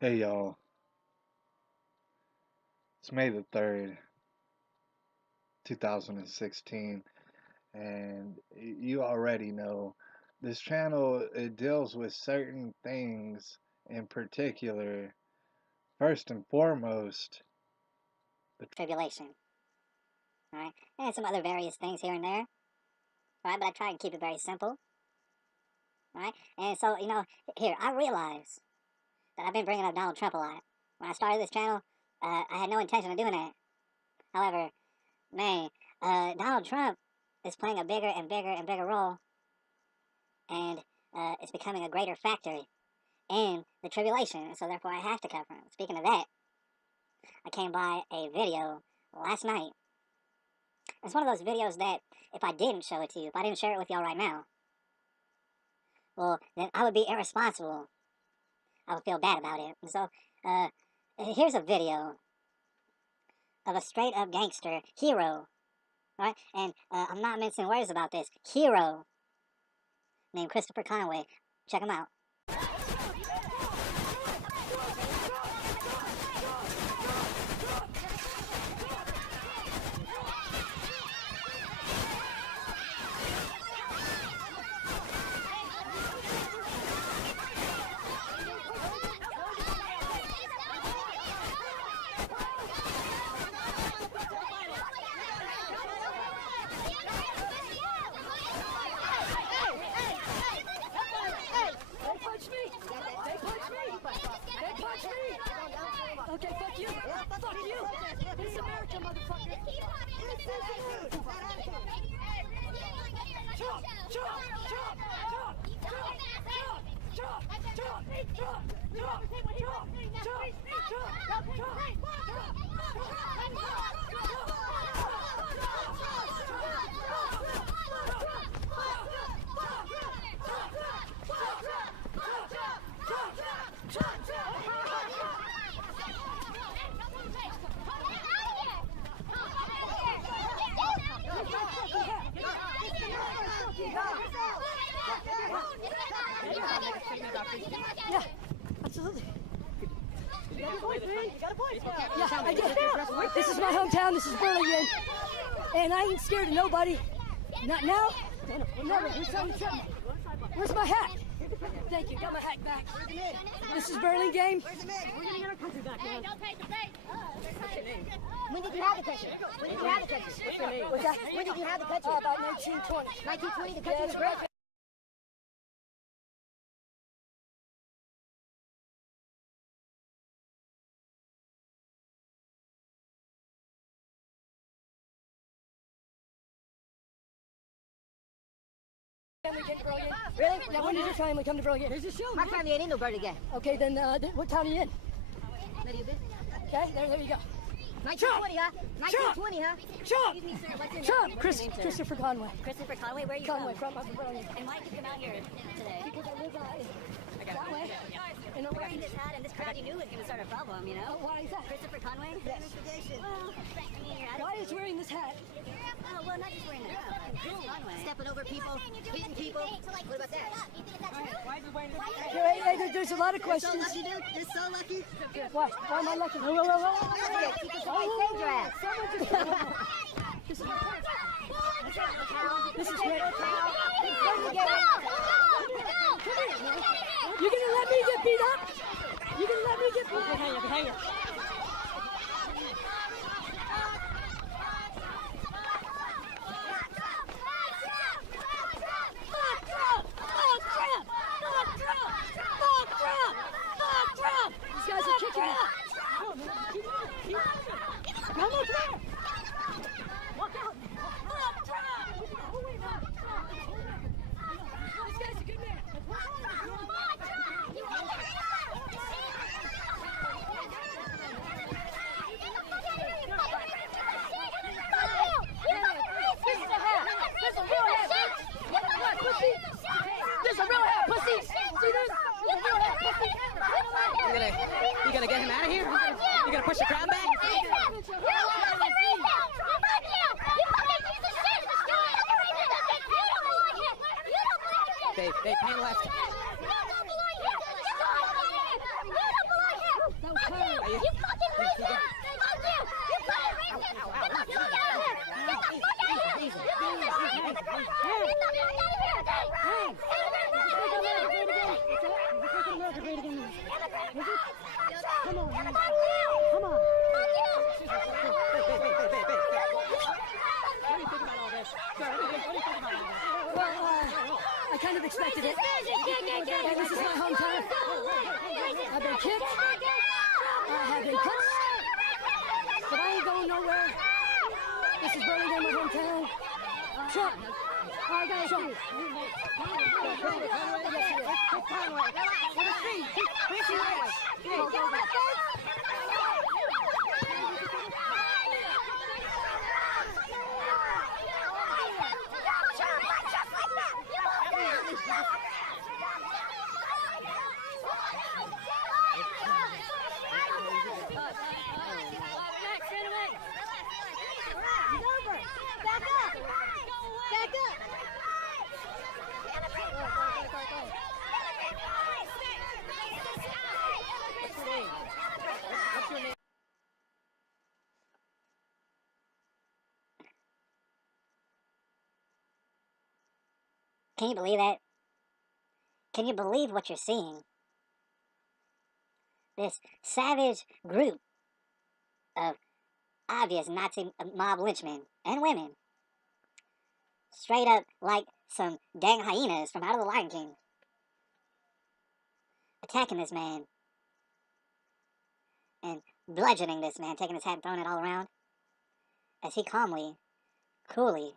Hey y'all, it's May the 3rd, 2016, and you already know this channel, it deals with certain things in particular. First and foremost, the tribulation, all right, and some other various things here and there, all right, but I try and keep it very simple, all right, and so, here, I realize that I've been bringing up Donald Trump a lot. When I started this channel, I had no intention of doing that. However, man, Donald Trump is playing a bigger and bigger and bigger role, and it's becoming a greater factor in the tribulation, and so therefore I have to cover him. Speaking of that, I came by a video last night. It's one of those videos that if I didn't show it to you, if I didn't share it with y'all right now, well, then I would be irresponsible. I would feel bad about it. And so, here's a video of a straight up gangster hero, right? And I'm not mincing words about this. Hero named Christopher Conway. Check him out. Okay, fuck you. Fuck you. This is America, motherfucker. Chop, chop, chop, chop, yeah, absolutely. You got a point, man. You got a point. Yeah, I did. This is my hometown. This is Burlington. And I ain't scared of nobody. Not now. Never. Where's my hat? Thank you. Got my hat back. This is Burlingame. We're going to get our country back, man. Don't take the bait. When did you have the country? When did you have the country? What's that? When did you have the country? About 1920. 1920, the country was great. Really? Now, when did your family come to Burlingame? There's a show. My family ain't in no Burlingame. Okay, then what town are you in? Medieval. Okay, there you go. 1920, huh? 1920, huh? Chop! Excuse me, sir. What's your Chop! name? Christopher Conway. Christopher Conway, where are you Conway, from? from Burlingame. And why did you come out here today? Because I live that way. In a Wearing this hat and this crowd, you knew was going to start a problem, you know? Why is that? Christopher Conway? Yes. Well, I mean, your Why is wearing this hat? Oh, well, not just wearing the hat. Chris Conway. Stepping over people, hitting people. What about that? Hey, there's a lot of They're so questions. lucky, dude. They're so lucky. Why? Why am I lucky? Whoa. Keep this white saved your ass. This is great. You're gonna let me get beat up? You're gonna let me get beat up? Hang it. These guys are kicking me. No, come here. Walk out. This guy's a good man. There's a real hat, pussy. See this? There's a real hat, pussy. You gonna get him out of here? You gonna push the crowd back? They pan left. Come on. What do you think about all this? Sir, what do you think about all this? Well, I kind of expected it. This is my hometown. I've been kicked. I have been punched. But I ain't going nowhere. This is Burlingame, my hometown. Trump. I got Trump. Chris Conway. For the street. Chris Conway. Go, go, go. Can you believe that? Can you believe what you're seeing? This savage group of obvious Nazi mob lynchmen and women, straight up like some dang hyenas from out of the Lion King, attacking this man and bludgeoning this man, taking his hat and throwing it all around as he calmly, coolly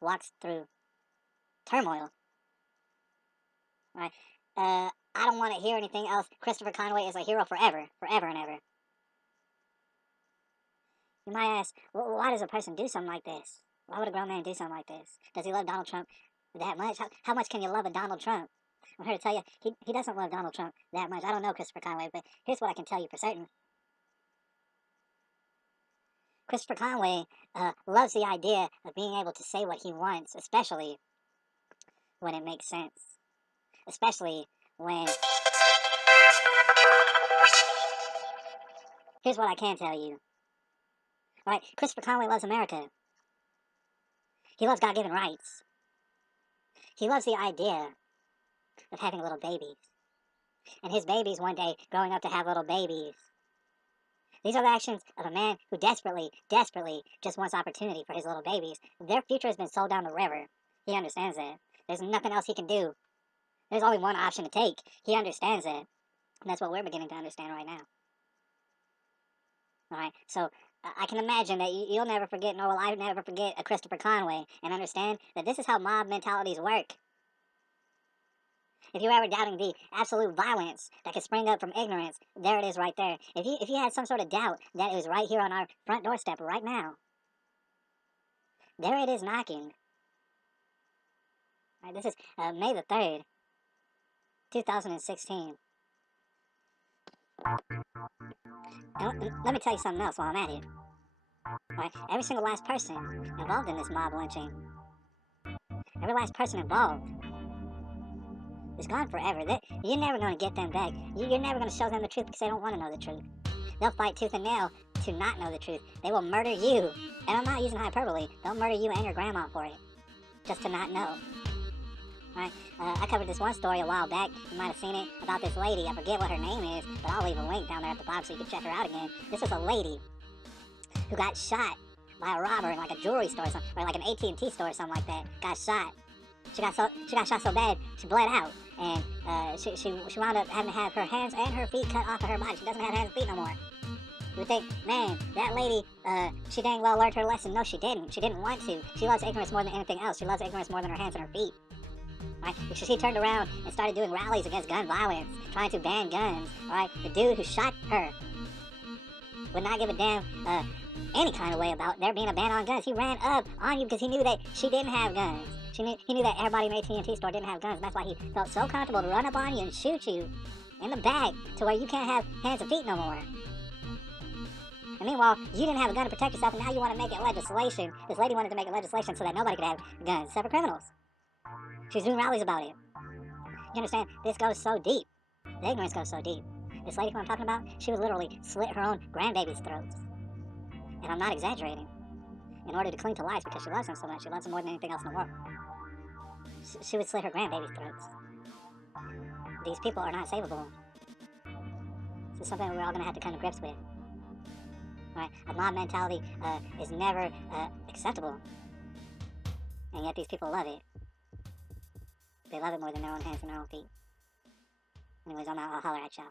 walks through turmoil. Right? I don't want to hear anything else. Christopher Conway is a hero forever, forever and ever. You might ask, well, why does a person do something like this? Why would a grown man do something like this? Does he love Donald Trump that much? How much can you love a Donald Trump? I'm here to tell you, he doesn't love Donald Trump that much. I don't know Christopher Conway, but here's what I can tell you for certain. Christopher Conway loves the idea of being able to say what he wants, especially when it makes sense. Especially when... Here's what I can tell you. Right? Christopher Conway loves America. He loves God-given rights. He loves the idea of having little babies. And his babies one day growing up to have little babies. These are the actions of a man who desperately, desperately just wants opportunity for his little babies. Their future has been sold down the river. He understands that. There's nothing else he can do. There's only one option to take. He understands that. And that's what we're beginning to understand right now. Alright, so I can imagine that you'll never forget, nor will I never forget, a Christopher Conway, and understand that this is how mob mentalities work. If you're ever doubting the absolute violence that can spring up from ignorance, there it is right there. If you had some sort of doubt that it was right here on our front doorstep right now, there it is knocking. All right, this is May the 3rd, 2016. And let me tell you something else while I'm at it. Right? Every single last person involved in this mob lynching, every last person involved, is gone forever. You're never going to get them back. You're never going to show them the truth because they don't want to know the truth. They'll fight tooth and nail to not know the truth. They will murder you. And I'm not using hyperbole. They'll murder you and your grandma for it. Just to not know. Right? I covered this one story a while back. You might have seen it about this lady. I forget what her name is, but I'll leave a link down there at the bottom so you can check her out again. This was a lady who got shot by a robber in like a jewelry store or something, or like an AT&T store or something like that. Got shot. She got shot so bad she bled out, and she wound up having to have her hands and her feet cut off of her body. She doesn't have hands and feet no more. You would think, man, that lady, she dang well learned her lesson. No, she didn't. She didn't want to. She loves ignorance more than anything else. She loves ignorance more than her hands and her feet. Right? Because she turned around and started doing rallies against gun violence, trying to ban guns. Right? The dude who shot her would not give a damn any kind of way about there being a ban on guns. He ran up on you because he knew that she didn't have guns. He knew that everybody in the AT&T store didn't have guns. And that's why he felt so comfortable to run up on you and shoot you in the back to where you can't have hands and feet no more. And meanwhile, you didn't have a gun to protect yourself, and now you want to make it legislation. This lady wanted to make it legislation so that nobody could have guns, except for criminals. She was doing rallies about it. You understand? This goes so deep. The ignorance goes so deep. This lady who I'm talking about, she would literally slit her own grandbaby's throats. And I'm not exaggerating. In order to cling to life because she loves them so much. She loves them more than anything else in the world. She would slit her grandbaby's throats. These people are not savable. It's something we're all gonna have to come to grips with. Right? A mob mentality is never acceptable, and yet these people love it. They love it more than their own hands and their own feet. Anyways, I'll holler at y'all.